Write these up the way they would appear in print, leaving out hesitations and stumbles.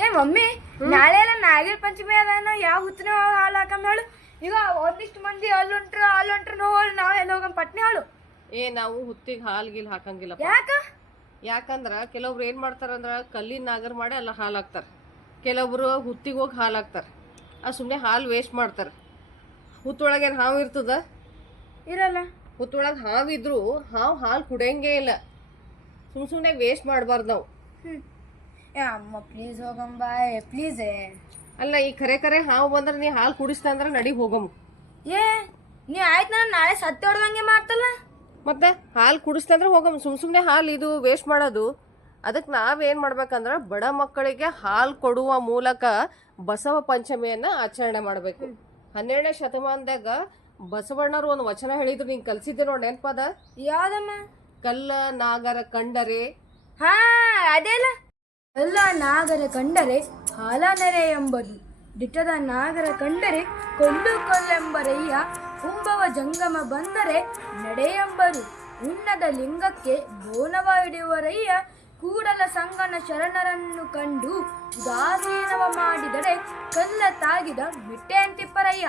ಏ ಮಮ್ಮಿ ನಾಳೆ ಎಲ್ಲ ನಾಗರ ಪಂಚಮಿ ಅದ ಯಾವ ಹುತ್ತಿನ ಹಾಲು ಹಾಕಂದ್ ಹೇಳು. ಈಗ ಒಂದಿಷ್ಟು ಮಂದಿ ಅಲ್ಲೊಂಟ್ರು ನಾವೆಲ್ಲ ಹೋಗಂ ಪಟ್ನೆ ಹಾಳು. ನಾವು ಹುತ್ತಿಗೆ ಹಾಲು ಗೀಲ್ ಹಾಕಂಗಿಲ್ಲ. ಯಾಕಂದ್ರ ಕೆಲವ್ರು ಏನ್ ಮಾಡ್ತಾರಂದ್ರ ಕಲ್ಲಿನ ನಾಗರ್ ಮಾಡಿ ಅಲ್ಲ ಹಾಲು ಹಾಕ್ತಾರ, ಕೆಲವೊಬ್ರು ಹುತ್ತಿಗೆ ಹೋಗಿ ಹಾಲು ಹಾಕ್ತಾರ. ಸುಮ್ಮನೆ ಹಾಲು ವೇಸ್ಟ್ ಮಾಡ್ತಾರ. ಹುತ್ತೊಳಗೆ ಏನು ಹಾವು ಇರ್ತದ? ಇರಲ್ಲ. ಹುತ್ತೊಳಗೆ ಹಾವಿದ್ರು ಹಾಲು ಕುಡಿಯಂಗೇ ಇಲ್ಲ. ಸುಮ್ಮನೆ ವೇಸ್ಟ್ ಮಾಡಬಾರ್ದು ನಾವು. ಅಮ್ಮ ಪ್ಲೀಸ್ ಹೋಗಂಬಾಯ್ ಪ್ಲೀಸ್. ಅಲ್ಲ ಈ ಕರೆ ಹಾವು ಬಂದ್ರೆ ನೀ ಹಾಲು ಕುಡಿಸ್ತಾ ಅಂದ್ರೆ ನಡಿ ಹೋಗಮ್. ನೀ ಆಯ್ತು ನಾನು ನಾಳೆ ಸತ್ತಿ ಹೊಡ್ದಂಗೆ ಮಾಡ್ತಲ್ಲ. ಮತ್ತೆ ಹಾಲು ಕುಡಿಸ್ತಾ ಅಂದ್ರೆ ಹೋಗಮ್. ಸುಮ್ಮನೆ ಹಾಲು ಇದು ವೇಸ್ಟ್ ಮಾಡೋದು. ಅದಕ್ಕೆ ನಾವೇನ್ ಮಾಡ್ಬೇಕಂದ್ರ ಬಡ ಮಕ್ಕಳಿಗೆ ಹಾಲು ಕೊಡುವ ಮೂಲಕ ಬಸವ ಪಂಚಮಿಯನ್ನ ಆಚರಣೆ ಮಾಡ್ಬೇಕು. 12ನೇ ಶತಮಾನದಾಗ ಬಸವಣ್ಣರು ಒಂದು ವಚನ ಹೇಳಿದ್ರು, ನೀನ್ ಕಲ್ಸಿದ್ದೆ ನೋಡಿ, ನೆನಪದ? ಯಾವ್ದಮ್ಮ? ಕಲ್ಲ ನಾಗರ ಕಂಡರೆ. ಹಾ ಅದೇಲ್ಲ. ಕಲ್ಲ ನಾಗರ ಕಂಡರೆ ಹಾಲ ನೆರೆ ಎಂಬುದು, ದಿಟ್ಟದ ನಾಗರ ಕಂಡರೆ ಕೊಲ್ಲೆಂಬರಯ್ಯ, ಕುಂಭವ ಜಂಗಮ ಬಂದರೆ ನಡೆಯೆಂಬರು, ಉನ್ನದ ಲಿಂಗಕ್ಕೆ ಬೋನವ ಹಿಡಿಯುವರಯ್ಯ, ಕೂಡಲ ಸಂಗನ ಶರಣರನ್ನು ಕಂಡು ಉದಾಸೀನವ ಮಾಡಿದರೆ ಕಲ್ಲ ತಾಗಿದ ಮಿಟ್ಟೆ ಅಂತಿಪ್ಪರಯ್ಯ.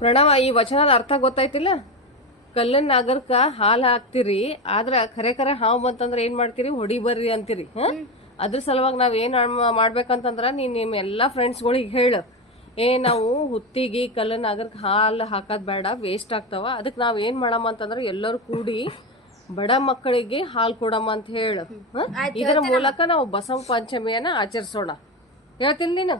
ಪ್ರಣವ, ಈ ವಚನದ ಅರ್ಥ ಗೊತ್ತಾಯ್ತಿಲ್ಲ? ಕಲ್ಲನ್ ನಾಗರ್ಕ ಹಾಲು ಹಾಕ್ತಿರಿ, ಆದ್ರ ಕರೆ ಹಾವು ಬಂತಂದ್ರೆ ಏನ್ ಮಾಡ್ತೀರಿ? ಹೊಡಿ ಬರ್ರಿ ಅಂತೀರಿ. ಅದ್ರ ಸಲುವಾಗಿ ನಾವ್ ಏನ್ ಮಾಡ್ಬೇಕಂತಂದ್ರ ನೀನ್ ನಿಮ್ ಎಲ್ಲಾ ಫ್ರೆಂಡ್ಸ್ಗಳಿಗೆ ಹೇಳ, ನಾವು ಹುತ್ತಿಗೆ ಕಲ್ಲನ್ ನಾಗರ್ಕ ಹಾಲು ಹಾಕೋದ್ ಬೇಡ, ವೇಸ್ಟ್ ಆಗ್ತಾವ. ಅದಕ್ಕೆ ನಾವ್ ಏನ್ ಮಾಡಮ್ಮ ಅಂತಂದ್ರ ಎಲ್ಲರೂ ಕೂಡಿ ಬಡ ಮಕ್ಕಳಿಗೆ ಹಾಲು ಕೊಡಮ್ಮ ಅಂತ ಹೇಳ. ಇದರ ಮೂಲಕ ನಾವು ಬಸವ ಪಂಚಮಿಯನ್ನ ಆಚರಿಸೋಣ. ಹೇಳ್ತೀನಿ ನೀನು.